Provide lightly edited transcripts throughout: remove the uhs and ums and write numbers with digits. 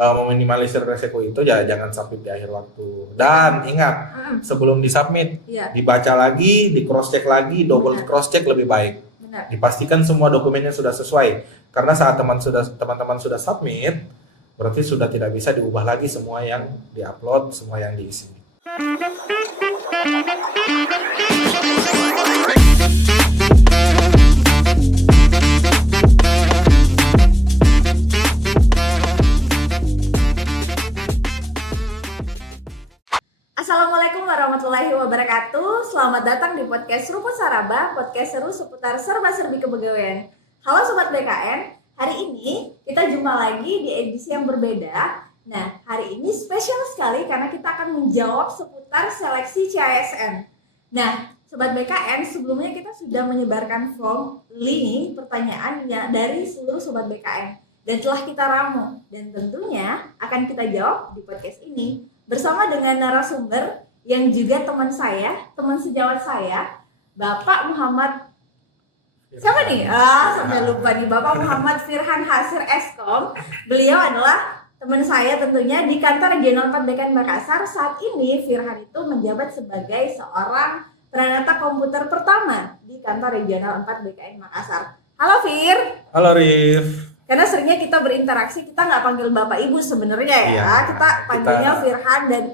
meminimalisir resiko itu ya jangan submit di akhir waktu. Dan ingat, sebelum disubmit, dibaca lagi, di cross check lagi, double cross check lebih baik. Benar. Dipastikan semua dokumennya sudah sesuai. Karena saat teman-teman sudah submit, berarti sudah tidak bisa diubah lagi semua yang diupload, semua yang diisi. Assalamualaikum warahmatullahi wabarakatuh. Selamat datang di podcast Rumput Saraba, podcast seru seputar serba-serbi kepegawaian. Halo Sobat BKN, hari ini kita jumpa lagi di edisi yang berbeda. Nah, hari ini spesial sekali karena kita akan menjawab seputar seleksi CASN. Nah, Sobat BKN, sebelumnya kita sudah menyebarkan form link pertanyaan dari seluruh Sobat BKN dan telah kita ramu dan tentunya akan kita jawab di podcast ini bersama dengan narasumber yang juga teman sejawat saya, Bapak Muhammad siapa nih? Sampai lupa nih, Bapak Muhammad Firhan Hasir Eskom. Beliau adalah teman saya tentunya di kantor Regional 4 BKN Makassar. Saat ini Firhan itu menjabat sebagai seorang penata komputer pertama di kantor Regional 4 BKN Makassar. Halo Fir. Halo Rif. Karena seringnya kita berinteraksi, kita nggak panggil Bapak Ibu sebenarnya ya. Iya, kita panggilnya Firhan dan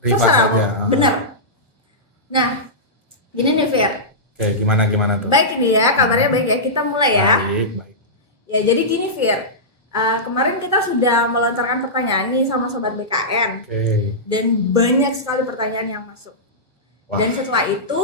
Rifa terserah. saja. Benar. Nah, gini nih Fir. Oke, gimana tuh? Baik nih ya, kabarnya baik ya. Kita mulai ya. Baik. Ya, jadi gini Fir. Kemarin kita sudah melontarkan pertanyaan nih sama Sobat BKN. Oke. Dan banyak sekali pertanyaan yang masuk. Wah. Dan setelah itu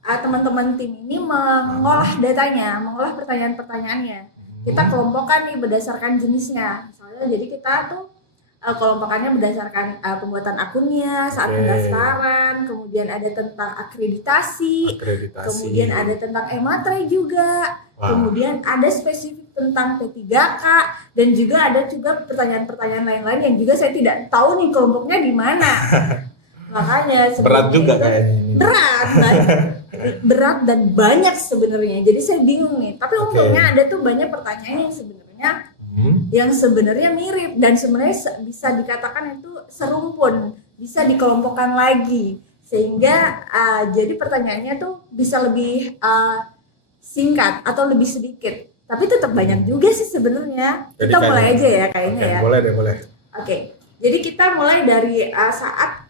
teman-teman tim ini mengolah datanya, mengolah pertanyaan-pertanyaannya. Kita kelompokkan nih berdasarkan jenisnya. Misalnya jadi kita tuh kelompokannya berdasarkan pembuatan akunnya saat pendaftaran, kemudian ada tentang akreditasi. Kemudian ada tentang e-materai juga. Wow. Kemudian ada spesifik tentang P3K dan juga ada juga pertanyaan-pertanyaan lain-lain yang juga saya tidak tahu nih kelompoknya di mana. Makanya berat juga kayaknya ini. Berat dan banyak sebenarnya. Jadi saya bingung nih. Tapi untungnya ada tuh banyak pertanyaan yang sebenarnya mirip dan sebenarnya bisa dikatakan itu serumpun, bisa dikelompokkan lagi sehingga jadi pertanyaannya tuh bisa lebih singkat atau lebih sedikit. Tapi tetap banyak juga sih sebenarnya. Kita mulai aja ya kayaknya ya. Boleh. Oke. Jadi kita mulai dari saat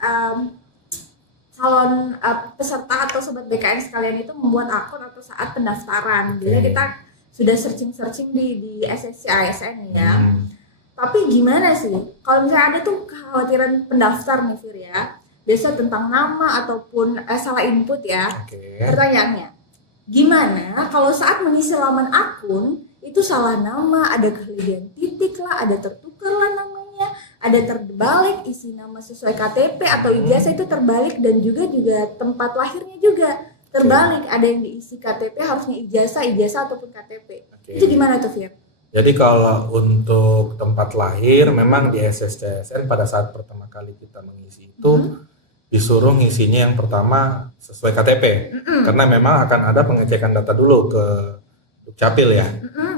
calon peserta atau Sobat BKN sekalian itu membuat akun atau saat pendaftaran. Jadi kita sudah searching di SSC ASN ya. Tapi gimana sih? Kalau misalnya ada tuh kekhawatiran pendaftar nih Fir ya. Biasa tentang nama ataupun salah input ya. Pertanyaannya, gimana kalau saat mengisi laman akun itu salah nama, ada kelebihan titik lah, ada tertukar lah namanya, ada terbalik isi nama sesuai KTP atau ijazah itu terbalik dan juga tempat lahirnya juga terbalik, ada yang diisi KTP harusnya ijazah ataupun KTP. Itu gimana tuh Fir? Jadi kalau untuk tempat lahir memang di SSCASN pada saat pertama kali kita mengisi itu disuruh ngisinya yang pertama sesuai KTP karena memang akan ada pengecekan data dulu ke Dukcapil ya.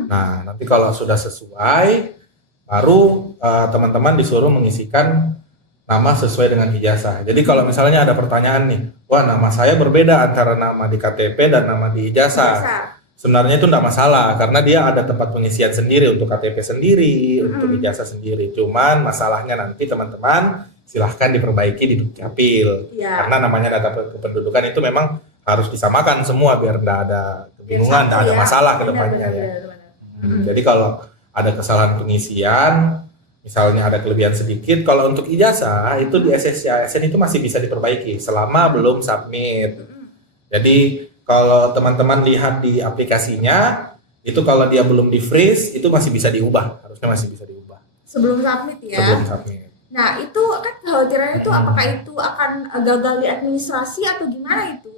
Nah nanti kalau sudah sesuai baru teman-teman disuruh mengisikan nama sesuai dengan ijazah. Jadi kalau misalnya ada pertanyaan nih, wah nama saya berbeda antara nama di KTP dan nama di ijazah. Sebenarnya itu tidak masalah karena dia ada tempat pengisian sendiri untuk KTP sendiri, untuk ijazah sendiri. Cuman masalahnya nanti teman-teman silahkan diperbaiki di Dukcapil. Karena namanya data kependudukan itu memang harus disamakan semua biar tidak ada kebingungan, tidak ada masalah ke depannya ya. Jadi kalau ada kesalahan pengisian, misalnya ada kelebihan sedikit, kalau untuk ijazah itu di SSC ASN itu masih bisa diperbaiki selama belum submit. Jadi kalau teman-teman lihat di aplikasinya, itu kalau dia belum di freeze itu masih bisa diubah, harusnya masih bisa diubah. Sebelum submit ya. Sebelum submit. Nah itu kan kekhawatirannya itu apakah itu akan gagal di administrasi atau gimana itu?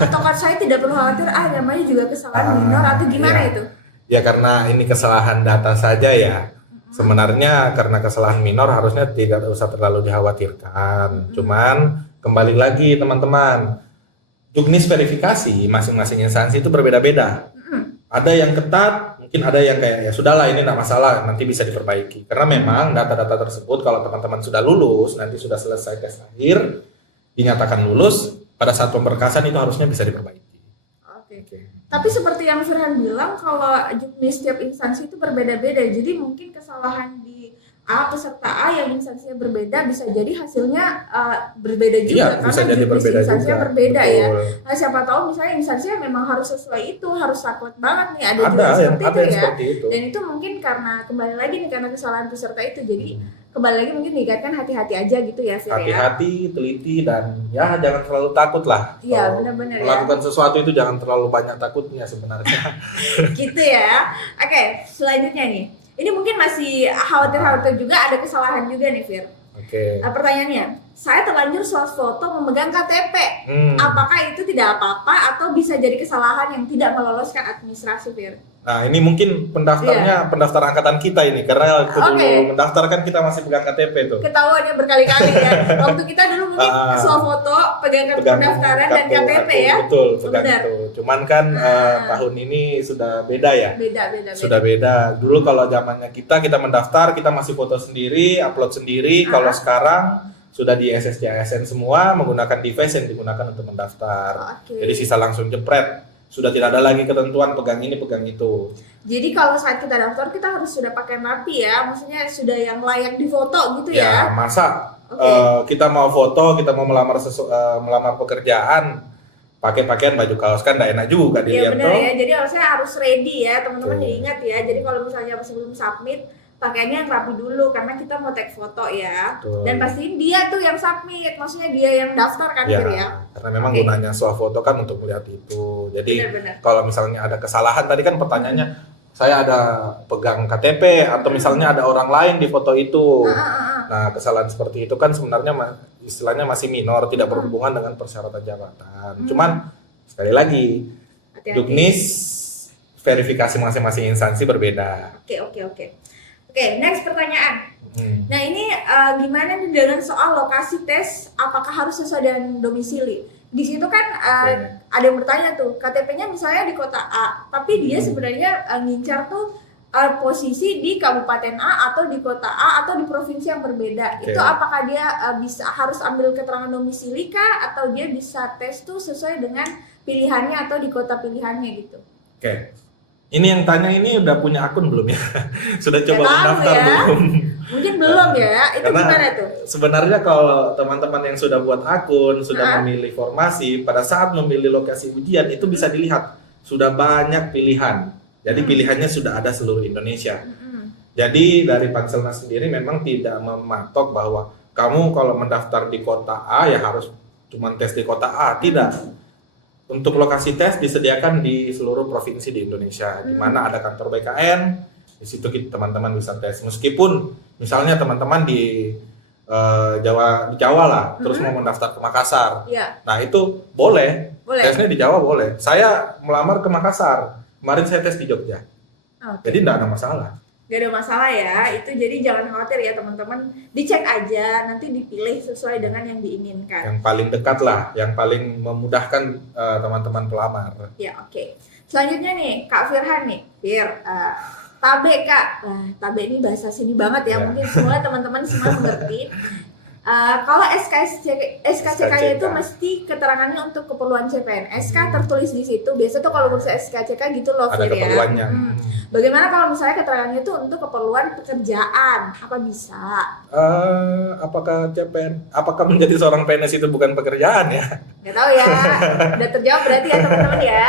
Atau kan saya tidak perlu khawatir, namanya juga kesalahan minor atau gimana itu? Ya karena ini kesalahan data saja ya. Sebenarnya karena kesalahan minor harusnya tidak usah terlalu dikhawatirkan. Cuman kembali lagi teman-teman, juknis verifikasi masing-masing instansi itu berbeda-beda. Ada yang ketat, mungkin ada yang kayak ya sudahlah ini enggak masalah, nanti bisa diperbaiki. Karena memang data-data tersebut kalau teman-teman sudah lulus, nanti sudah selesai tes akhir, dinyatakan lulus, pada saat pemberkasan itu harusnya bisa diperbaiki. Oke. Tapi seperti yang Firhan bilang, kalau juknis setiap instansi itu berbeda-beda. Jadi mungkin kesalahan di A, peserta A yang instansinya berbeda, bisa jadi hasilnya berbeda juga. Iya, bisa karena jadi juknis berbeda instansinya juga. berbeda Betul. ya. Nah, siapa tahu misalnya instansinya memang harus sesuai itu, harus saklek banget nih. Ada juga Ada yang seperti itu ya. seperti itu. Dan itu mungkin karena kembali lagi nih karena kesalahan peserta itu. Jadi kembali lagi mungkin diingatkan hati-hati aja gitu ya, Fir, ya. Hati-hati, teliti, dan ya jangan terlalu takut lah. Iya, Kalau benar-benar ya. melakukan sesuatu itu jangan terlalu banyak takutnya sebenarnya. Gitu ya. Oke, selanjutnya nih. Ini mungkin masih khawatir-khawatir juga, ada kesalahan juga nih, Fir. Oke. Pertanyaannya, saya terlanjur swafoto memegang KTP. Apakah itu tidak apa-apa atau bisa jadi kesalahan yang tidak meloloskan administrasi, Fir? Nah, ini mungkin pendaftarnya pendaftar angkatan kita ini, karena waktu dulu mendaftar kan kita masih pegang KTP tuh. Ketahuan ya berkali-kali ya. Waktu kita dulu mungkin swafoto, pegang kartu pendaftaran dan KTP ya. Betul, pegang itu. Cuman kan tahun ini sudah beda ya. Beda. Sudah beda. Dulu kalau zamannya kita mendaftar, kita masih foto sendiri, upload sendiri. Kalau sekarang sudah di SSCASN semua menggunakan device yang digunakan untuk mendaftar. Jadi sisa langsung jepret. Sudah tidak ada lagi ketentuan pegang ini, pegang itu. Jadi kalau saat kita daftar kita harus sudah pakai rapi ya, maksudnya sudah yang layak difoto gitu ya? Ya, masa kita mau foto, kita mau melamar pekerjaan, pakai pakaian baju kaos kan tidak enak juga dilihat. Iya benar ya, jadi harus ready ya teman-teman, diingat ya. Jadi kalau misalnya sebelum submit, pakaiannya yang rapi dulu karena kita mau take foto ya. Betul. Dan pastiin dia tuh yang submit, maksudnya dia yang daftar kan ya, ya. Karena memang gunanya swafoto kan untuk melihat itu. Jadi benar. kalau misalnya ada kesalahan, tadi kan pertanyaannya saya ada pegang KTP atau misalnya ada orang lain di foto itu. Nah, kesalahan seperti itu kan sebenarnya istilahnya masih minor, tidak berhubungan dengan persyaratan jabatan. Cuman sekali lagi, juknis verifikasi masing-masing instansi berbeda. Oke, next pertanyaan. Nah ini gimana nih dengan soal lokasi tes? Apakah harus sesuai dengan domisili? Di situ kan ada yang bertanya tuh, KTP-nya misalnya di kota A, tapi dia sebenarnya ngincar tuh posisi di kabupaten A atau di kota A atau di provinsi yang berbeda. Itu apakah dia harus ambil keterangan domisili kah? Atau dia bisa tes tuh sesuai dengan pilihannya atau di kota pilihannya gitu? Oke. Ini yang tanya ini udah punya akun belum ya? Sudah coba mendaftar belum? Mungkin belum ya. Itu gimana tuh? Sebenarnya kalau teman-teman yang sudah buat akun, sudah memilih formasi, pada saat memilih lokasi ujian itu bisa dilihat sudah banyak pilihan. Jadi pilihannya sudah ada seluruh Indonesia. Jadi dari Panselnas sendiri memang tidak mematok bahwa kamu kalau mendaftar di kota A ya harus cuma tes di kota A, tidak. Untuk lokasi tes disediakan di seluruh provinsi di Indonesia, di mana ada kantor BKN, di situ teman-teman bisa tes. Meskipun misalnya teman-teman di Jawa lah, terus mau mendaftar ke Makassar, nah itu boleh, tesnya di Jawa boleh. Saya melamar ke Makassar, kemarin saya tes di Jogja, jadi tidak ada masalah. Gak ada masalah ya, itu jadi jangan khawatir ya teman-teman, dicek aja, nanti dipilih sesuai dengan yang diinginkan. Yang paling dekat lah, yang paling memudahkan teman-teman pelamar. Ya oke. Selanjutnya nih, Kak Firhan nih, Tabe Kak, Tabe ini bahasa sini banget ya, mungkin semua teman-teman semua mengerti. Kalau SKCK itu mesti keterangannya untuk keperluan CPNS tertulis di situ. Biasa tuh kalau ngurus SKCK gitu loh, ada keperluannya. Bagaimana kalau misalnya keterangannya itu untuk keperluan pekerjaan? Apa bisa? Apakah menjadi seorang PNS itu bukan pekerjaan ya? Nggak tahu ya. Udah terjawab berarti ya teman-teman ya.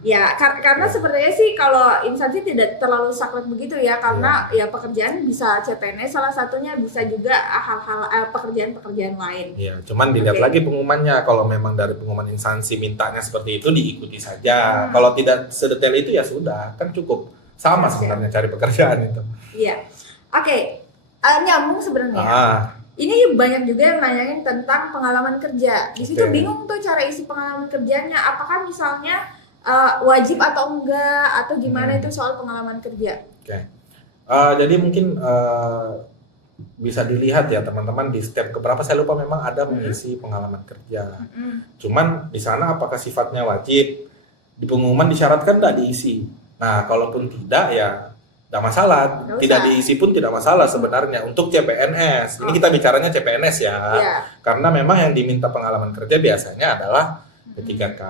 Ya, karena sebenarnya sih kalau instansi tidak terlalu saklek begitu ya, karena ya pekerjaan bisa CPNS salah satunya, bisa juga hal-hal pekerjaan-pekerjaan lain. Iya, cuman dilihat lagi pengumumannya. Kalau memang dari pengumuman instansi mintanya seperti itu, diikuti saja. Kalau tidak sedetail itu ya sudah, kan cukup. Sama sebenarnya cari pekerjaan itu. Iya. Oke. Nyambung sebenarnya. Ini banyak juga yang nanyain tentang pengalaman kerja. Di situ bingung tuh cara isi pengalaman kerjanya. Apakah misalnya wajib atau enggak, atau gimana itu soal pengalaman kerja? Jadi mungkin bisa dilihat ya teman-teman di step keberapa saya lupa, memang ada mengisi pengalaman kerja. Cuman di sana apakah sifatnya wajib? Di pengumuman disyaratkan tidak diisi. Nah, kalaupun tidak ya tidak masalah, Nggak tidak usah. diisi pun tidak masalah sebenarnya untuk CPNS. Ini Oh. kita bicaranya CPNS ya, Iya. karena memang yang diminta pengalaman kerja biasanya adalah P3K.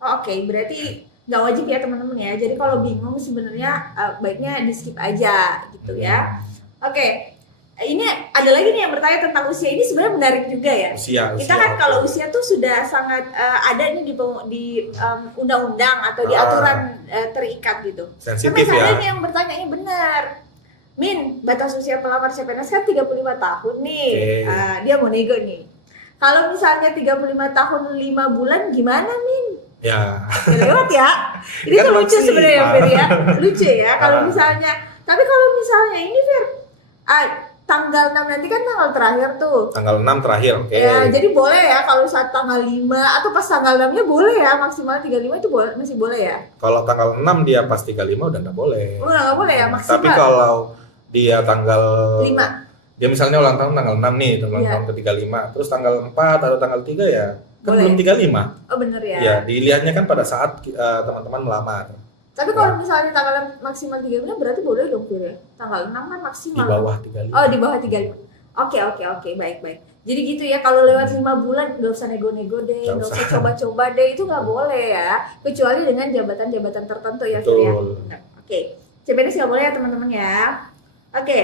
Oh, oke, berarti nggak wajib ya teman-teman ya. Jadi kalau bingung sebenarnya baiknya di skip aja gitu ya. Oke, ini ada lagi nih yang bertanya tentang usia. Ini sebenarnya menarik juga ya. Usia. Kita kan kalau usia tuh sudah sangat ada nih di undang-undang atau di aturan terikat gitu. sensitif Tapi ada ya. nih yang bertanya, ini benar. Min, batas usia pelamar CPNS kan 35 tahun nih. Oke. Dia mau nego nih. Kalau misalnya 35 tahun 5 bulan gimana, Min? Ya. Lewat ya. Ini Kan tuh lucu maksimal. sebenarnya Fir ya. Lucu ya kalau Ah. misalnya. Tapi kalau misalnya ini Fir, tanggal 6 nanti kan tanggal terakhir tuh. Tanggal 6 terakhir, oke. Ya, jadi boleh ya kalau saat tanggal 5 atau pas tanggal 6-nya boleh ya, maksimal 35 itu boleh, masih boleh ya. Kalau tanggal 6 dia pas 35 udah nggak boleh. Udah nggak boleh ya maksimal. Tapi kalau dia tanggal 5. dia misalnya ulang tahun tanggal 6 nih, ulang Iya. tahun ke 35, terus tanggal 4 atau tanggal 3 ya kan Boleh. belum 35. Oh bener ya. Ya, dilihatnya kan pada saat teman-teman melamar. Tapi kalau misalnya tanggal maksimal 35 berarti boleh dong Fir ya. Tanggal 6 kan Di maksimal. bawah 35. Oh, di bawah 35. Oke, baik. Jadi gitu ya, kalau lewat 5 bulan nggak usah nego-nego deh, Nggak nggak usah. usah coba-coba deh, itu nggak boleh ya. Kecuali dengan jabatan-jabatan tertentu ya, Fir ya. Betul. Nah, oke, CPNS nggak boleh ya teman-teman ya. Oke,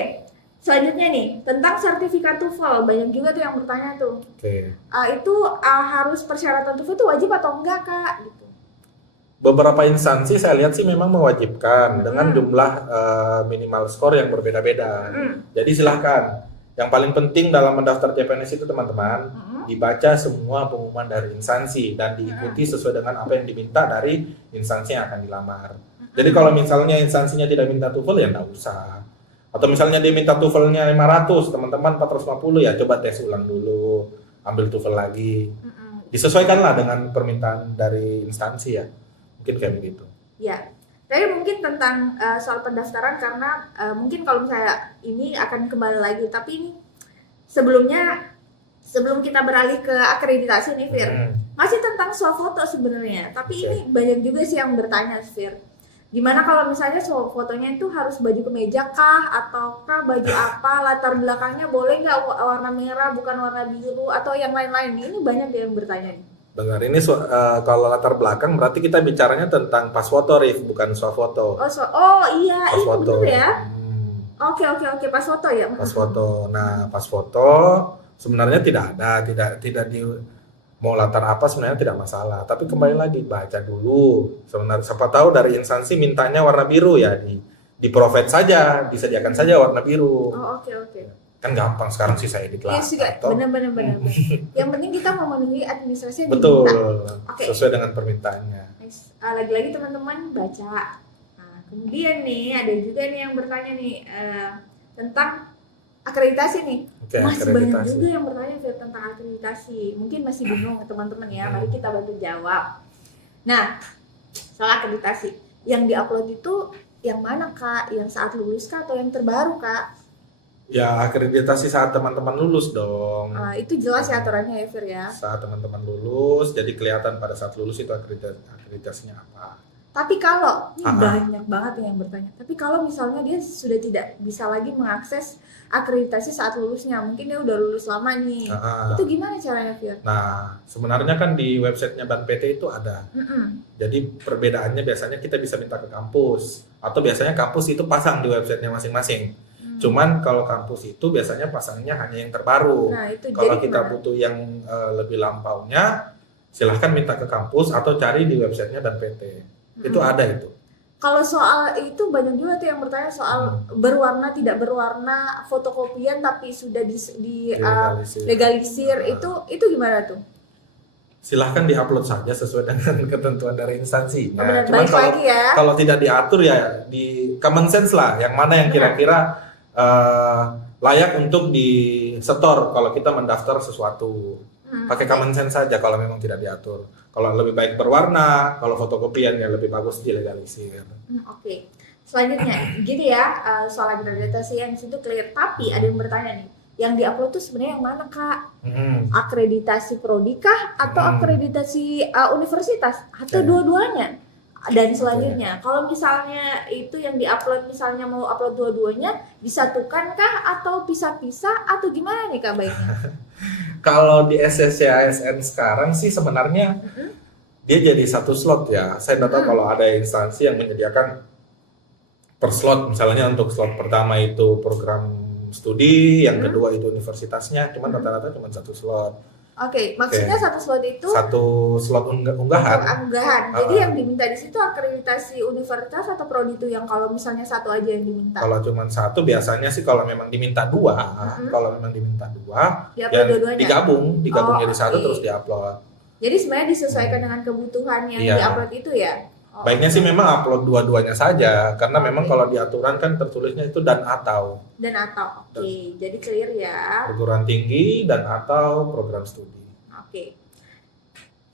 selanjutnya nih, tentang sertifikat TOEFL, banyak juga tuh yang bertanya tuh. Oke. Itu harus persyaratan TOEFL itu wajib atau enggak, Kak? Gitu. Beberapa instansi saya lihat sih memang mewajibkan dengan jumlah minimal skor yang berbeda-beda. Jadi silahkan. Yang paling penting dalam mendaftar CPNS itu teman-teman, dibaca semua pengumuman dari instansi dan diikuti sesuai dengan apa yang diminta dari instansi yang akan dilamar. Jadi kalau misalnya instansinya tidak minta TOEFL ya nggak usah. Atau misalnya dia minta TOEFL-nya 500, teman-teman 450 ya coba tes ulang dulu, ambil TOEFL lagi. Disesuaikanlah dengan permintaan dari instansi ya. Mungkin kayak begitu. Ya. Tapi mungkin tentang soal pendaftaran karena mungkin kalau misalnya ini akan kembali lagi, tapi ini sebelum kita beralih ke akreditasi nih Fir, masih tentang swafoto sebenarnya. Tapi ini banyak juga sih yang bertanya Fir, gimana kalau misalnya swafotonya itu harus baju kemeja kah ataukah baju apa, latar belakangnya boleh nggak warna merah bukan warna biru atau yang lain-lain. Ini banyak yang bertanya nih. Benar, ini kalau latar belakang berarti kita bicaranya tentang pas foto, Rif, bukan swafoto. Oh iya, Pas itu foto. bener ya. Oke, pas foto ya. Pas foto. Nah, pas foto sebenarnya tidak ada, tidak di mau latar apa sebenarnya tidak masalah. Tapi kembali lagi baca dulu. Sebenarnya siapa tahu dari instansi mintanya warna biru ya di provide saja, disediakan saja warna biru. Oh, oke. Kan gampang sekarang sih saya edit lah. Iya sih, benar. Yang penting kita memenuhi administrasi yang Betul. diminta. Oke. Sesuai dengan permintaannya. Nice. Lagi-lagi teman-teman baca. Nah, kemudian nih ada juga nih yang bertanya nih tentang akreditasi nih. Oke, Masih banyak akreditasi. juga yang bertanya Fir, tentang akreditasi. Mungkin masih bingung teman-teman ya. Mari kita bantu jawab. Nah, soal akreditasi yang diupload itu yang mana Kak? Yang saat lulus Kak atau yang terbaru Kak? Ya, akreditasi saat teman-teman lulus dong. Itu jelas ya aturannya ya Fir ya. Saat teman-teman lulus, jadi kelihatan pada saat lulus itu akreditasinya apa. Tapi kalau ini Aha. banyak banget yang bertanya. Tapi kalau misalnya dia sudah tidak bisa lagi mengakses akreditasi saat lulusnya, mungkin dia udah lulus lama nih. Itu gimana caranya, Fir? Nah, sebenarnya kan di websitenya Ban PT itu ada. Jadi perbedaannya biasanya kita bisa minta ke kampus, atau biasanya kampus itu pasang di websitenya masing-masing. Cuman kalau kampus itu biasanya pasangnya hanya yang terbaru. Nah, itu Kalau jadi kita gimana? butuh yang lebih lampaunya, silahkan minta ke kampus atau cari di websitenya Ban PT. Itu ada itu. Kalau soal itu banyak juga tuh yang bertanya soal berwarna tidak berwarna, fotokopian tapi sudah legalisir. Itu gimana tuh? Silahkan diupload saja sesuai dengan ketentuan dari instansinya. Benar, Cuman balik lagi ya. kalau tidak diatur ya di common sense lah, yang mana yang kira-kira layak untuk disetor kalau kita mendaftar sesuatu. Pakai common sense saja kalau memang tidak diatur. Kalau lebih baik berwarna, kalau fotokopian ya lebih bagus dilegalisir. Oke. Selanjutnya, gini ya, soal akreditasi yang situ clear. Tapi ada yang bertanya nih, yang diupload tuh sebenarnya yang mana Kak? Akreditasi prodi kah atau akreditasi universitas atau dua-duanya? Dan selanjutnya, kalau misalnya itu yang diupload, misalnya mau upload dua-duanya, disatukan kah atau pisah-pisah atau gimana nih Kak baiknya? Kalau di SSC ASN sekarang sih sebenarnya Mm-mm. dia jadi satu slot ya. Saya tidak tahu kalau ada instansi yang menyediakan per slot, misalnya untuk slot pertama itu program studi, yang kedua itu universitasnya, cuman rata-rata cuma satu slot. Oke, maksudnya satu slot itu Satu slot unggahan. unggahan. Jadi yang diminta di situ akreditasi universitas atau prodi itu yang kalau misalnya satu aja yang diminta. Kalau cuma satu biasanya sih kalau memang diminta dua, kalau memang diminta dua, Diupload ya dua-duanya? digabung jadi satu Oke. terus diupload. Jadi sebenarnya disesuaikan dengan kebutuhan yang Iya. diupload itu ya. Baiknya sih memang upload dua-duanya saja, karena memang Oke. kalau di aturan kan tertulisnya itu dan atau Dan atau oke, jadi clear ya. perguruan tinggi dan atau program studi. Oke.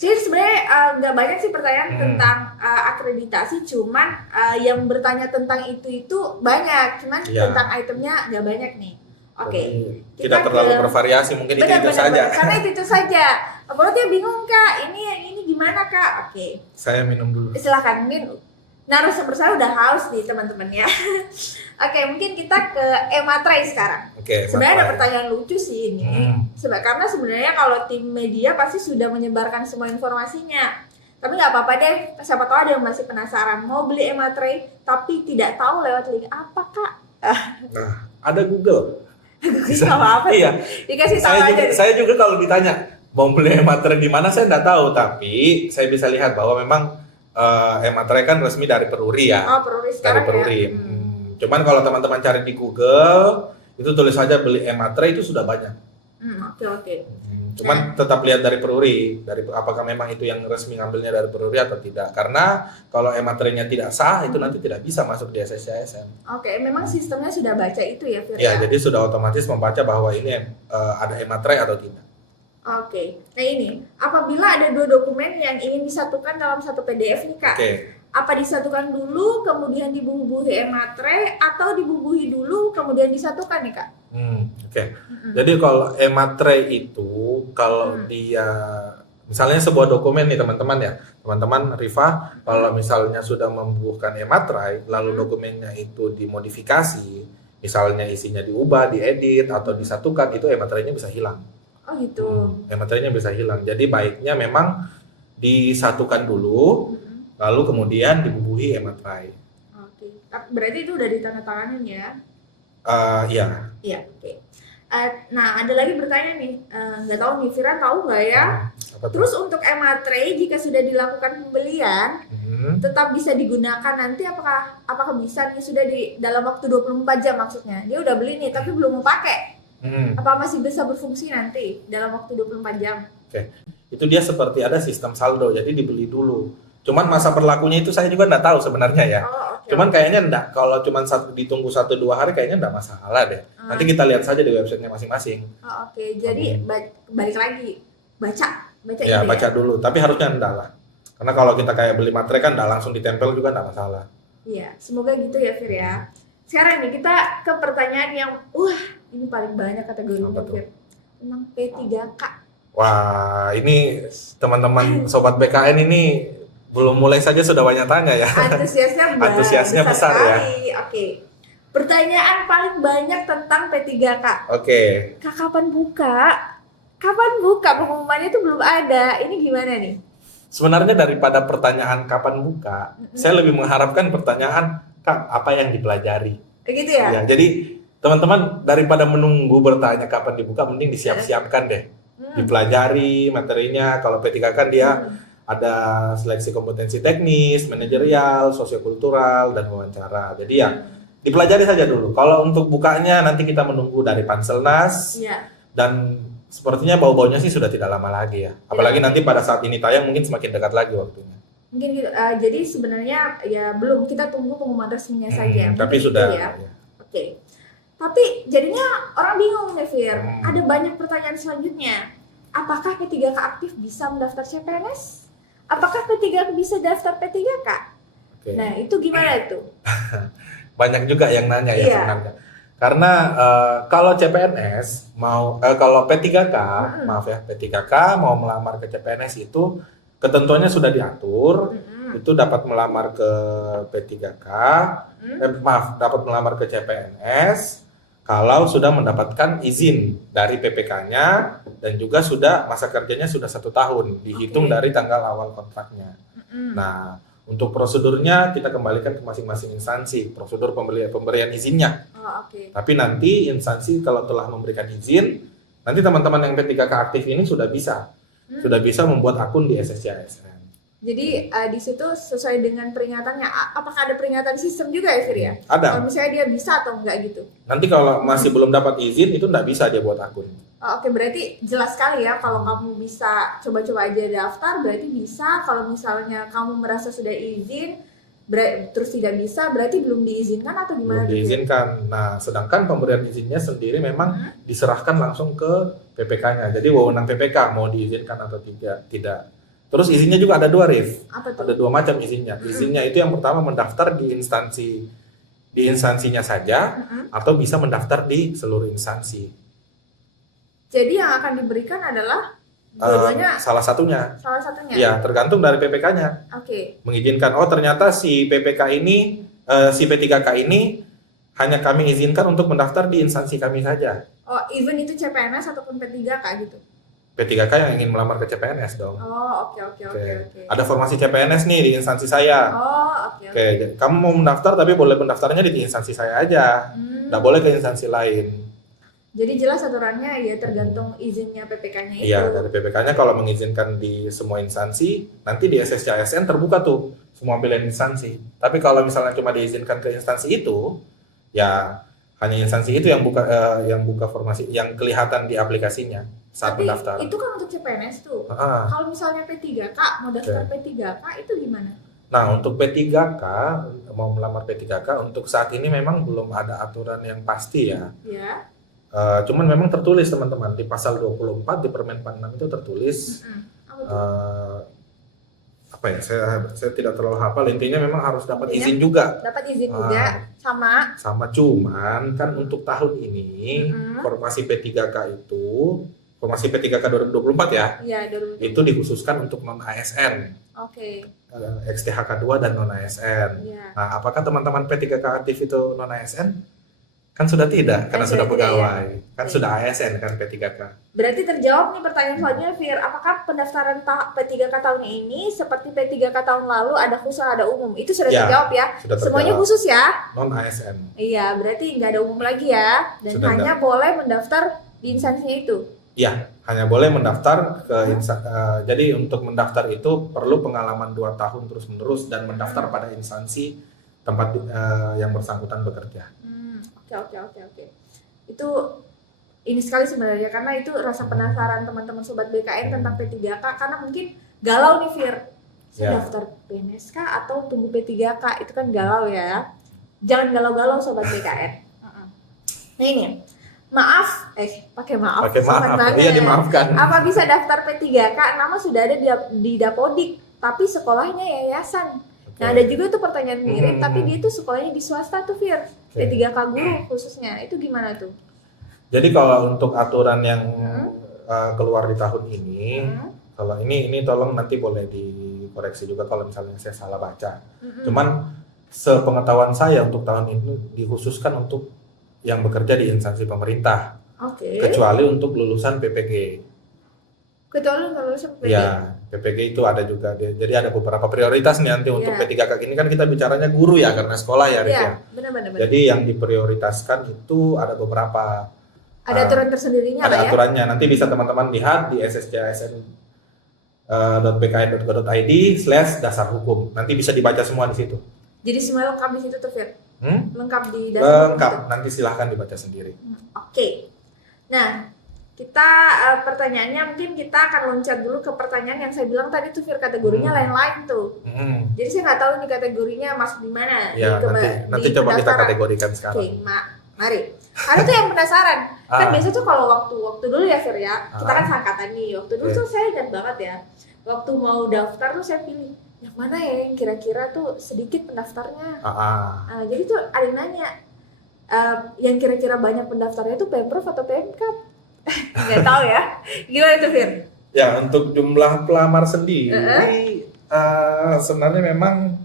Jadi sebenarnya nggak banyak sih pertanyaan tentang akreditasi, cuman yang bertanya tentang itu banyak, cuman Iya. tentang itemnya nggak banyak nih. Oke. Jadi tidak terlalu bervariasi, mungkin itu saja. Karena itu saja. Apalagi dia bingung Kak, ini gimana Kak? Oke. Saya minum dulu. Silakan, mungkin narasumber saya udah haus nih teman-teman ya. Oke, mungkin kita ke Ematrai sekarang. Oke. Sebenarnya ada Mas Ray. pertanyaan lucu sih ini. Karena sebenarnya kalau tim media pasti sudah menyebarkan semua informasinya. Tapi nggak apa-apa deh, siapa tahu ada yang masih penasaran mau beli Ematrai tapi tidak tahu lewat link apa Kak? Nah, ada Google. Bisa apa-apa Iya. dikasih tahu aja. Saya juga kalau ditanya mau beli Ematrai di mana saya nggak tahu, tapi saya bisa lihat bahwa memang Ematrai kan resmi dari Peruri ya. Oh, Peruri Dari sekarang Peruri. ya. Cuman kalau teman-teman cari di Google, itu tulis saja beli Ematrai itu sudah banyak. Oke. Cuman tetap lihat dari Peruri, dari apakah memang itu yang resmi ngambilnya dari Peruri atau tidak. Karena kalau Ematrainya tidak sah, itu nanti tidak bisa masuk di SSCSN. Oke, memang sistemnya sudah baca itu ya, Fir? Ya, jadi sudah otomatis membaca bahwa ini ada Ematrai atau tidak. Oke, nah ini, apabila ada dua dokumen yang ingin disatukan dalam satu PDF nih Kak, Oke. apa disatukan dulu, kemudian dibubuhi Ematrai, atau dibubuhi dulu, kemudian disatukan nih Kak? Oke. Jadi kalau Ematrai itu, kalau dia, misalnya sebuah dokumen nih teman-teman ya, teman-teman Rifa, kalau misalnya sudah membubuhkan Ematrai, lalu dokumennya itu dimodifikasi, misalnya isinya diubah, diedit, atau disatukan, itu Ematrainya bisa hilang. Oh gitu. Ematrainya bisa hilang. Jadi baiknya memang disatukan dulu, lalu kemudian dibubuhi Ematrai. Oke, berarti itu udah ditandatanganin ya? Iya. Iya, oke. Nah, ada lagi bertanya nih, nggak tahu nih, Fira tahu nggak ya? Apa tuh? Terus untuk Ematrai, jika sudah dilakukan pembelian, tetap bisa digunakan nanti apakah bisa nih sudah di dalam waktu 24 jam maksudnya? Dia udah beli nih, tapi belum mau pakai. Apa masih bisa berfungsi nanti dalam waktu 24 jam? Oke. Itu dia seperti ada sistem saldo, jadi dibeli dulu. Cuman masa berlakunya itu saya juga nggak tahu sebenarnya ya. Oh, oke. Cuman kayaknya enggak, kalau cuman ditunggu 1-2 hari kayaknya enggak masalah deh. Nanti kita lihat saja di websitenya masing-masing. Oh, oke. Jadi balik lagi, baca Ya, itu baca dulu, tapi harusnya enggak lah. Karena kalau kita kayak beli materai kan enggak langsung ditempel juga enggak masalah. Iya, semoga gitu ya Fir ya. Sekarang nih kita ke pertanyaan yang ini paling banyak kategorinya Apa tuh? Fir. Tentang P3K. Wah, ini teman-teman sobat BKN ini belum mulai saja sudah banyak tanya ya. Antusiasnya besar ya. sekali. Oke. Pertanyaan paling banyak tentang P3K. Oke. Kak, kapan buka? Kapan buka? Pengumumannya itu belum ada. Ini gimana nih? Sebenarnya daripada pertanyaan kapan buka, saya lebih mengharapkan pertanyaan, Kak, apa yang dipelajari? Kayak gitu ya? Ya, jadi teman-teman daripada menunggu bertanya kapan dibuka, mending disiap-siapkan deh. Dipelajari materinya. Kalau P3 kan dia ada seleksi kompetensi teknis, manajerial, sosiokultural, dan wawancara. Jadi ya dipelajari saja dulu. Kalau untuk bukanya nanti kita menunggu dari Panselnas. Iya. Dan sepertinya bau-baunya sih sudah tidak lama lagi ya. Apalagi nanti pada saat ini tayang mungkin semakin dekat lagi waktunya. Mungkin gitu. Jadi sebenarnya ya belum, kita tunggu pengumuman resminya saja. Tapi Mungkin sudah. gitu ya. Oke. Tapi jadinya orang bingung nih Fir. Ada banyak pertanyaan selanjutnya. Apakah P3K aktif bisa mendaftar CPNS? Apakah P3K bisa daftar P3K? Oke. Nah, itu gimana itu? Banyak juga yang nanya ya Iya. sebenarnya. Karena kalau CPNS kalau P3K, maaf ya, P3K mau melamar ke CPNS itu ketentuannya sudah diatur. itu dapat melamar ke P3K, dapat melamar ke CPNS kalau sudah mendapatkan izin dari PPK-nya dan juga sudah masa kerjanya sudah 1 tahun, dihitung dari tanggal awal kontraknya. Nah, untuk prosedurnya kita kembalikan ke masing-masing instansi, prosedur pemberian izinnya. Tapi nanti instansi kalau telah memberikan izin, nanti teman-teman yang P3K aktif ini sudah bisa membuat akun di SSC ASN. Jadi di situ sesuai dengan peringatannya. Apakah ada peringatan sistem juga ya, Fir ya? Ada. Kalau misalnya dia bisa atau enggak gitu? Nanti kalau masih belum dapat izin itu enggak bisa dia buat akun. Oke, berarti jelas sekali ya kalau kamu bisa coba-coba aja daftar berarti bisa. Kalau misalnya kamu merasa sudah izin terus tidak bisa berarti belum diizinkan atau gimana? Belum diizinkan. Nah, sedangkan pemberian izinnya sendiri memang diserahkan langsung ke PPK-nya. Jadi wewenang PPK mau diizinkan atau tidak. Terus izinnya juga ada 2, Rif. Apa tuh? Ada 2 macam izinnya. Izinnya itu yang pertama mendaftar di instansinya saja atau bisa mendaftar di seluruh instansi. Jadi yang akan diberikan adalah dua-duanya salah satunya. Salah satunya. Ya, tergantung dari PPK-nya. Oke. Mengizinkan ternyata si PPK ini si P3K ini hanya kami izinkan untuk mendaftar di instansi kami saja. Oh, even itu CPNS ataupun P3K gitu. P3K yang ingin melamar ke CPNS dong. Oh, oke. Ada formasi CPNS nih di instansi saya. Oh, oke. Jadi kamu mau mendaftar tapi boleh mendaftarnya di instansi saya aja. Nggak boleh ke instansi lain. Jadi jelas aturannya ya tergantung izinnya PPK-nya itu. Iya, dari PPK-nya kalau mengizinkan di semua instansi, nanti di SSC ASN terbuka tuh semua pilihan instansi. Tapi kalau misalnya cuma diizinkan ke instansi itu, ya hanya instansi itu yang buka formasi yang kelihatan di aplikasinya saat tapi mendaftar. Itu kan untuk CPNS tuh. Kalau misalnya P3K mau daftar P3K itu gimana? Nah, untuk P3K mau melamar P3K untuk saat ini memang belum ada aturan yang pasti ya. Ya. Cuman memang tertulis teman-teman di pasal 24 di Permen 46 itu tertulis apa ya? Saya tidak terlalu hafal, intinya memang harus dapat izin juga. Dapat izin juga sama cuman kan untuk tahun ini formasi P3K itu formasi P3K 2024 ya. Iya, 2024. Itu dikhususkan untuk non ASN. Oke. XTHK 2 dan non ASN. Ya. Nah, apakah teman-teman P3K aktif itu non ASN? Kan sudah tidak, karena sudah pegawai. Ya. Kan sudah ASN kan P3K. Berarti terjawab nih pertanyaan selanjutnya, Fir. Apakah pendaftaran P3K tahun ini seperti P3K tahun lalu ada khusus ada umum? Itu sudah terjawab ya? Sudah terjawab. Semuanya khusus ya? Non ASN. Iya, berarti nggak ada umum lagi ya? Dan sudah hanya boleh mendaftar di instansinya itu? Iya, hanya boleh mendaftar ke jadi untuk mendaftar itu perlu pengalaman 2 tahun terus-menerus dan mendaftar pada instansi tempat yang bersangkutan bekerja. Oke. Itu ini sekali sebenarnya karena itu rasa penasaran teman-teman sobat BKN tentang P3K karena mungkin galau nih, Fir. Saya daftar PNS kah atau tunggu P3K? Itu kan galau ya. Jangan galau-galau sobat BKN. Nah ini, pakai maaf. Iya, dimaafkan. Apa bisa daftar P3K? Nama sudah ada di Dapodik, tapi sekolahnya yayasan. Nah, ada juga tuh pertanyaan mirip, tapi dia tuh sekolahnya di swasta tuh, Fir. P3K guru khususnya. Itu gimana tuh? Jadi kalau untuk aturan yang keluar di tahun ini, kalau ini tolong nanti boleh dikoreksi juga kalau misalnya saya salah baca. Cuman sepengetahuan saya untuk tahun ini dikhususkan untuk yang bekerja di instansi pemerintah. Kecuali untuk lulusan PPG. Kecuali untuk lulusan PPG. Ya, PPG itu ada juga. Jadi ada beberapa prioritas nih nanti untuk P3K ini kan kita bicaranya guru ya karena sekolah ya, Rif ya. Benar. Jadi yang diprioritaskan itu ada beberapa. Ada aturan tersendirinya ada lah ya. Ada aturannya. Nanti bisa teman-teman lihat di sscsn.bkn.go.id/dasar hukum. Nanti bisa dibaca semua di situ. Jadi semua lengkap di situ tuh, Fir? Lengkap di dasar lengkap. Hukum. Nanti silahkan dibaca sendiri. Oke. Nah, kita pertanyaannya mungkin kita akan loncat dulu ke pertanyaan yang saya bilang tadi tuh, Fir, kategorinya lain-lain tuh. Jadi saya nggak tahu nih kategorinya masuk di mana. Ya, nanti coba kita kategorikan sekarang. Oke, mari. Karena tuh yang penasaran. Kan biasa tuh kalau waktu dulu ya, Fir ya. Kita kan seangkatan nih. Waktu dulu tuh saya ingat banget ya. Waktu mau daftar tuh saya pilih yang mana ya yang kira-kira tuh sedikit pendaftarnya. Jadi tuh ada yang nanya yang kira-kira banyak pendaftarnya tuh Pemprov atau Pemkab? Nggak tahu ya. Gimana tuh, Fir? Ya, untuk jumlah pelamar sendiri Sebenarnya memang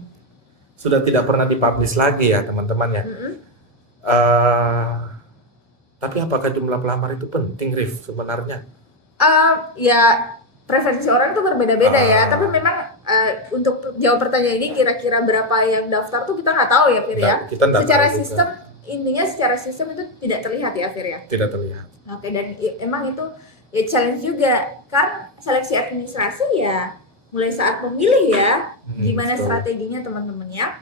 sudah tidak pernah dipublish lagi ya teman-teman ya. Tapi apakah jumlah pelamar itu penting, Rif, sebenarnya? Ya preferensi orang tuh berbeda-beda ya. Tapi memang untuk jawab pertanyaan ini kira-kira berapa yang daftar tuh kita nggak tahu ya, Fir ya. Kita nggak Secara tahu juga. sistem intinya secara sistem itu tidak terlihat ya, Fir ya. Tidak terlihat. Oke, dan emang itu ya challenge juga kan seleksi administrasi ya mulai saat pemilih ya. Gimana betul. strateginya teman-teman ya?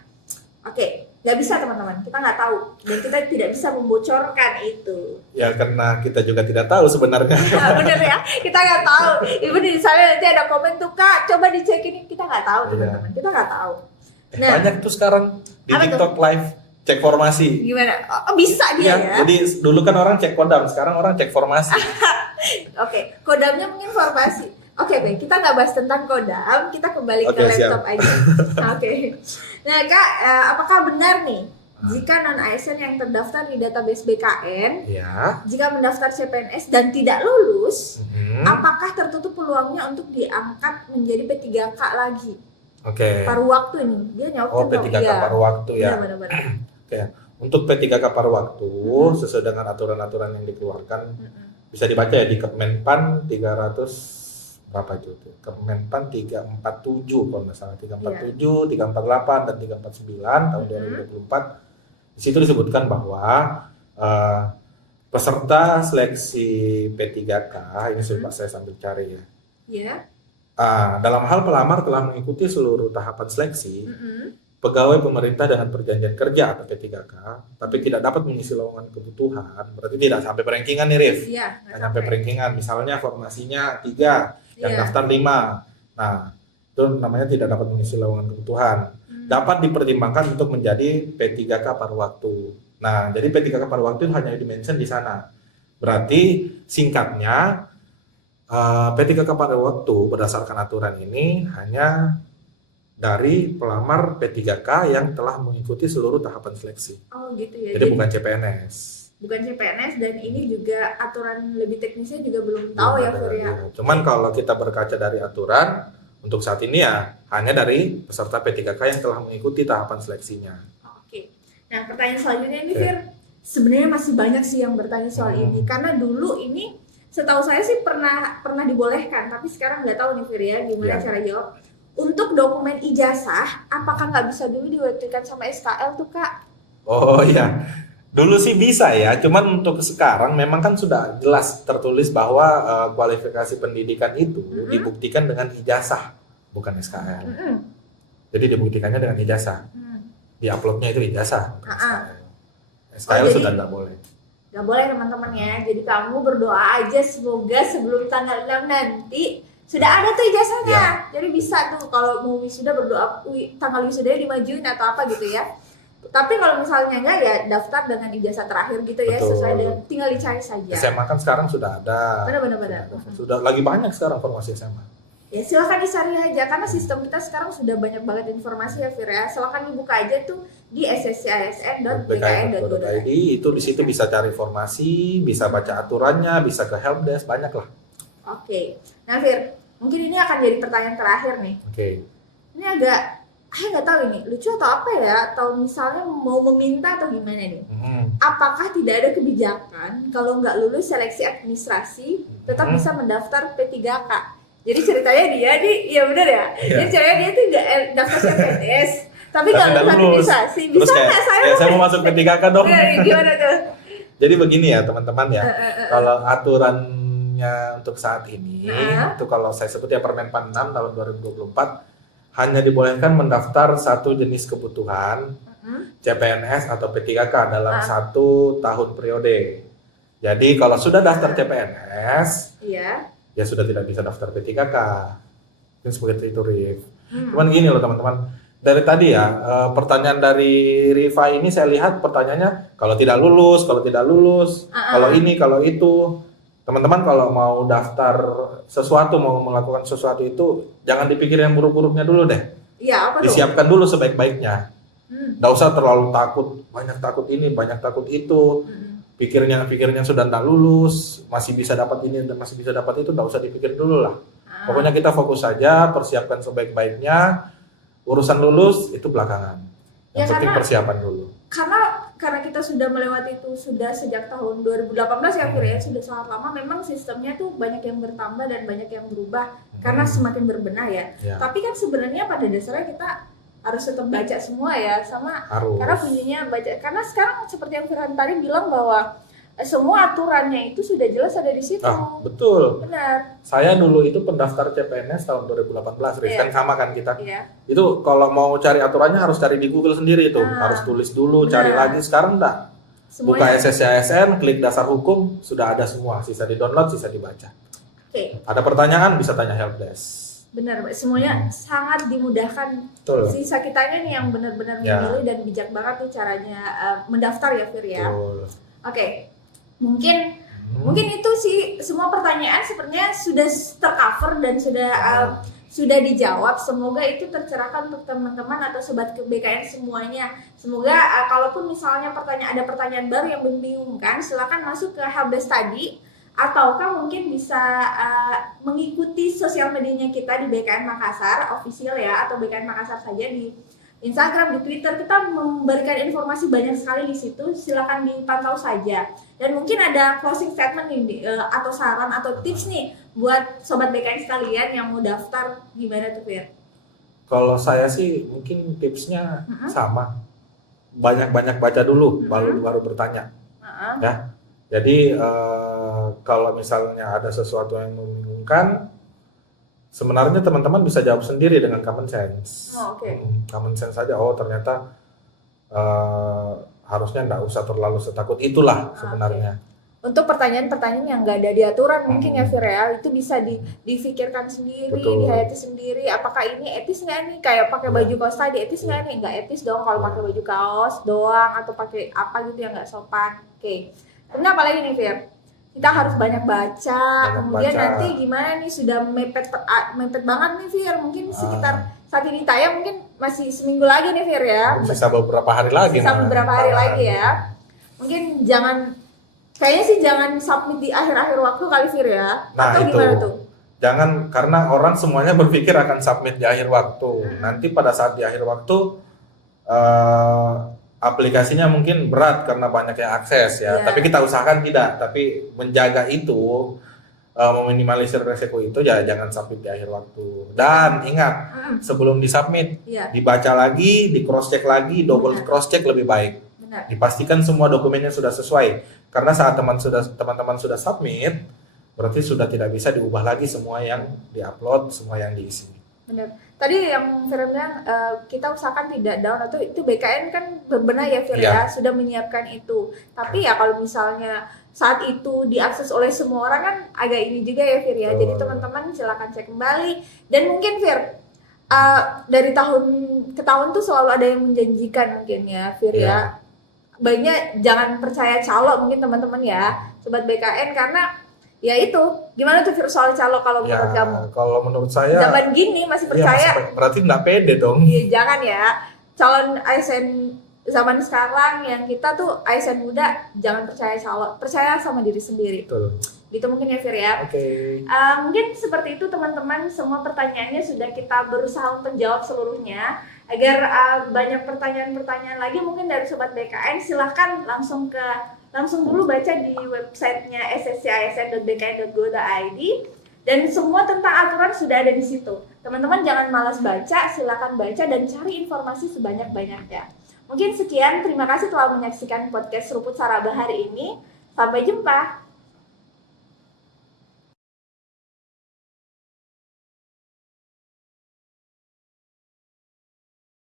Oke, nggak bisa teman-teman, kita nggak tahu dan kita tidak bisa membocorkan itu. Ya karena kita juga tidak tahu sebenarnya. Nah, bener ya, kita nggak tahu. Ibu misalnya nanti ada komen tuh kak, coba dicek ini, kita nggak tahu teman-teman, kita nggak tahu. Nah, Banyak tuh sekarang di apa TikTok live cek formasi. Gimana? Oh, bisa dia ya? Jadi dulu kan orang cek kodam, sekarang orang cek formasi. Oke, kodamnya mungkin formasi. Oke, baik. Kita nggak bahas tentang kodam, kita kembali ke Oke, laptop siap. aja. Oke. Nah, Kak, apakah benar nih jika non-ASN yang terdaftar di database BKN, Ya. jika mendaftar CPNS dan tidak lulus, Mhm. apakah tertutup peluangnya untuk diangkat menjadi P3K lagi? Oke. Paruh waktu nih, dia nyaut Oh, P3K paruh waktu ya. Benar-benar. Oke. Untuk P3K paruh waktu sesuai dengan aturan-aturan yang dikeluarkan bisa dibaca ya di Kemenpan 300 berapa itu tuh? Kemenpan 347 kalau nggak salah, 347, 348 dan 349 tahun 2024. Di situ disebutkan bahwa peserta seleksi P3K ini coba saya sambil cari ya. Ya. Dalam hal pelamar telah mengikuti seluruh tahapan seleksi, pegawai pemerintah dengan perjanjian kerja atau P3K, tapi tidak dapat mengisi lowongan kebutuhan, berarti tidak sampai perankingan nih, Rif. Iya, Nggak sampai perankingan, misalnya formasinya 3, yang Iya. daftar 5. Nah, itu namanya tidak dapat mengisi lowongan kebutuhan. Dapat dipertimbangkan untuk menjadi P3K paruh waktu. Nah, jadi P3K paruh waktu itu hanya di-mention di sana. Berarti singkatnya P3K paruh waktu berdasarkan aturan ini hanya dari pelamar P3K yang telah mengikuti seluruh tahapan seleksi. Oh, gitu ya. Jadi bukan CPNS. Bukan CPNS dan ini juga aturan lebih teknisnya juga belum tahu ya, Belum Fir ada, ya. iya. Cuman kalau kita berkaca dari aturan, untuk saat ini ya hanya dari peserta P3K yang telah mengikuti tahapan seleksinya. Oke. Nah, pertanyaan selanjutnya ini, Oke. Fir, sebenarnya masih banyak sih yang bertanya soal ini karena dulu ini setahu saya sih pernah dibolehkan, tapi sekarang nggak tahu nih, Fir ya, gimana Ya. cara jawab. Untuk dokumen ijazah, apakah nggak bisa dulu diwujudkan sama SKL tuh, Kak? Oh iya, dulu sih bisa ya, cuman untuk sekarang memang kan sudah jelas tertulis bahwa kualifikasi pendidikan itu dibuktikan dengan ijazah, bukan SKL. Jadi dibuktikannya dengan ijazah, diuploadnya itu ijazah, bukan SKL. SKL jadi- sudah tidak boleh. Nggak boleh teman-teman ya, jadi kamu berdoa aja semoga sebelum tanggal 6 nanti sudah ada tuh ijazahnya. Ya. Jadi bisa tuh kalau mau wisuda berdoa tanggal wisudanya dimajuin atau apa gitu ya. Tapi kalau misalnya enggak ya daftar dengan ijazah terakhir gitu ya, Betul. sesuai dengan tinggal dicari saja. SMA kan sekarang sudah ada. Benar. Sudah lagi banyak sekarang formasi SMA. Ya silakan dicari aja karena sistem kita sekarang sudah banyak banget informasi ya, Fir ya. Silakan dibuka aja tuh di sscisn.bkn.go.id. Itu di situ bisa cari informasi, bisa baca aturannya, bisa ke helpdesk, banyak lah. Oke. Nah, Fir, mungkin ini akan jadi pertanyaan terakhir nih. Oke. Ini agak nggak tahu ini lucu atau apa ya, atau misalnya mau meminta atau gimana nih. Apakah tidak ada kebijakan kalau nggak lulus seleksi administrasi tetap bisa mendaftar P3K? Jadi ceritanya dia iya benar ya. Iya. Jadi ceritanya dia tuh nggak daftar CPNS, tapi nggak nggak lulus lulus. administrasi. Terus Bisa kayak, nggak saya? ya, saya mau masuk P3K dong. Gimana tuh? Jadi begini ya teman-teman ya, kalau aturannya untuk saat ini, itu kalau saya sebut ya Permenpan 6 tahun 2024, hanya dibolehkan mendaftar satu jenis kebutuhan CPNS atau P3K dalam 1 tahun periode. Jadi kalau sudah daftar CPNS, Iya. ya sudah tidak bisa daftar P3K. Mungkin seperti itu, Rif. Cuman gini loh teman-teman, dari tadi ya pertanyaan dari Riva ini saya lihat pertanyaannya kalau tidak lulus, kalau ini, kalau itu. Teman-teman kalau mau daftar sesuatu, mau melakukan sesuatu itu jangan dipikir yang buruk-buruknya dulu deh. Iya, apa tuh? Disiapkan dulu sebaik-baiknya. Nggak usah terlalu takut, banyak takut ini, banyak takut itu. Pikirnya sudah nggak lulus, masih bisa dapat ini dan masih bisa dapat itu, nggak usah dipikir dulu lah. Pokoknya kita fokus saja, persiapkan sebaik-baiknya. Urusan lulus itu belakangan. Yang Ya, penting karena- persiapan dulu. Karena kita sudah melewati itu sudah sejak tahun 2018 ya Fir ya, sudah sangat lama. Memang sistemnya tuh banyak yang bertambah dan banyak yang berubah karena semakin berbenah ya. Ya, Tapi kan sebenarnya pada dasarnya kita harus tetap baca semua ya, sama harus. karena bunyinya baca. Karena sekarang seperti yang Firhan tadi bilang bahwa semua aturannya itu sudah jelas ada di situ. Betul. Benar. Saya dulu itu pendaftar CPNS tahun 2018, Riz. Iya. Kan sama kan kita. Iya. Itu kalau mau cari aturannya harus cari di Google sendiri itu. Harus tulis dulu, cari Benar. lagi. Sekarang enggak. Buka Semuanya. SSCSN, klik dasar hukum, sudah ada semua. Sisa di-download, sisa dibaca. Oke, Ada pertanyaan bisa tanya helpdesk. benar. Semuanya sangat dimudahkan. Betul. Sisa kitanya nih yang benar-benar Ya. memilih dan bijak banget nih caranya mendaftar ya Fir ya. Betul. Oke. Mungkin itu sih semua pertanyaan sebenarnya sudah tercover dan sudah dijawab. Semoga itu tercerahkan untuk teman-teman atau sobat BKN semuanya. Semoga kalaupun misalnya ada pertanyaan baru yang membingungkan, silakan masuk ke helpdesk tadi, ataukah mungkin bisa mengikuti sosial medianya kita di BKN Makassar official ya, atau BKN Makassar saja di Instagram, di Twitter. Kita memberikan informasi banyak sekali di situ. Silakan dipantau saja. Dan mungkin ada closing statement nih atau saran atau tips nih buat sobat BKN sekalian yang mau daftar, gimana tuh Fir? Kalau saya sih mungkin tipsnya sama. Banyak-banyak baca dulu, baru bertanya. Ya. Jadi kalau misalnya ada sesuatu yang membingungkan, sebenarnya teman-teman bisa jawab sendiri dengan common sense. Oh, oke. Common sense saja. Oh, ternyata harusnya nggak usah terlalu setakut itulah sebenarnya. Untuk pertanyaan-pertanyaan yang nggak ada di aturan mungkin ya Fir ya, itu bisa difikirkan sendiri, Betul. dihayati sendiri. Apakah ini etis nggak nih? Kayak pakai baju kaos tadi, etis nggak nih? Nggak etis dong kalau pakai baju kaos doang atau pakai apa gitu yang nggak sopan. Oke. Kemudian apa lagi nih Fir? Kita harus banyak baca. Kemudian baca. nanti gimana nih, sudah mepet banget nih Fir. Mungkin sekitar saat ini tayang mungkin masih seminggu lagi nih Fir ya. Sisa beberapa hari lagi. Sisa beberapa hari lagi ya. Mungkin kayaknya sih jangan submit di akhir-akhir waktu kali Fir ya. Nah, Atau itu. gimana tuh? Jangan, karena orang semuanya berpikir akan submit di akhir waktu. Nanti pada saat di akhir waktu aplikasinya mungkin berat karena banyak yang akses ya. Iya. Tapi kita usahakan tidak. Tapi menjaga itu, meminimalisir resiko itu ya jangan submit di akhir waktu. Dan ingat, sebelum disubmit, Iya, dibaca lagi, di cross check lagi, double Benar. cross check lebih baik. benar. Dipastikan semua dokumennya sudah sesuai. Karena saat teman-teman sudah submit, berarti sudah tidak bisa diubah lagi semua yang diupload, semua yang diisi. Benar. Tadi yang Fir bilang kita usahakan tidak down, atau itu BKN kan berbenah ya Fir ya, sudah menyiapkan itu. Tapi ya kalau misalnya saat itu diakses oleh semua orang kan agak ini juga ya Fir ya. Jadi teman-teman silakan cek kembali. Dan mungkin Fir, dari tahun ke tahun tuh selalu ada yang menjanjikan mungkin ya Fir ya. Baiknya jangan percaya calo mungkin teman-teman ya, sobat BKN, karena ya itu, gimana tuh Fir soal calo kalau menurut kamu? Kalau menurut saya, Zaman gini masih percaya? berarti nggak pede dong. Iya, jangan ya. Calon ASN zaman sekarang yang kita tuh ASN muda, jangan percaya calo, percaya sama diri sendiri. Betul. Gitu mungkin ya Fir ya. Oke. Mungkin seperti itu teman-teman, semua pertanyaannya sudah kita berusaha untuk jawab seluruhnya. Agar banyak pertanyaan-pertanyaan lagi mungkin dari sobat BKN, silahkan langsung dulu baca di websitenya sscisn.bkn.go.id, dan semua tentang aturan sudah ada di situ. Teman-teman jangan malas baca, silahkan baca dan cari informasi sebanyak-banyaknya. Mungkin sekian, terima kasih telah menyaksikan podcast Seruput Saraba hari ini. Sampai jumpa.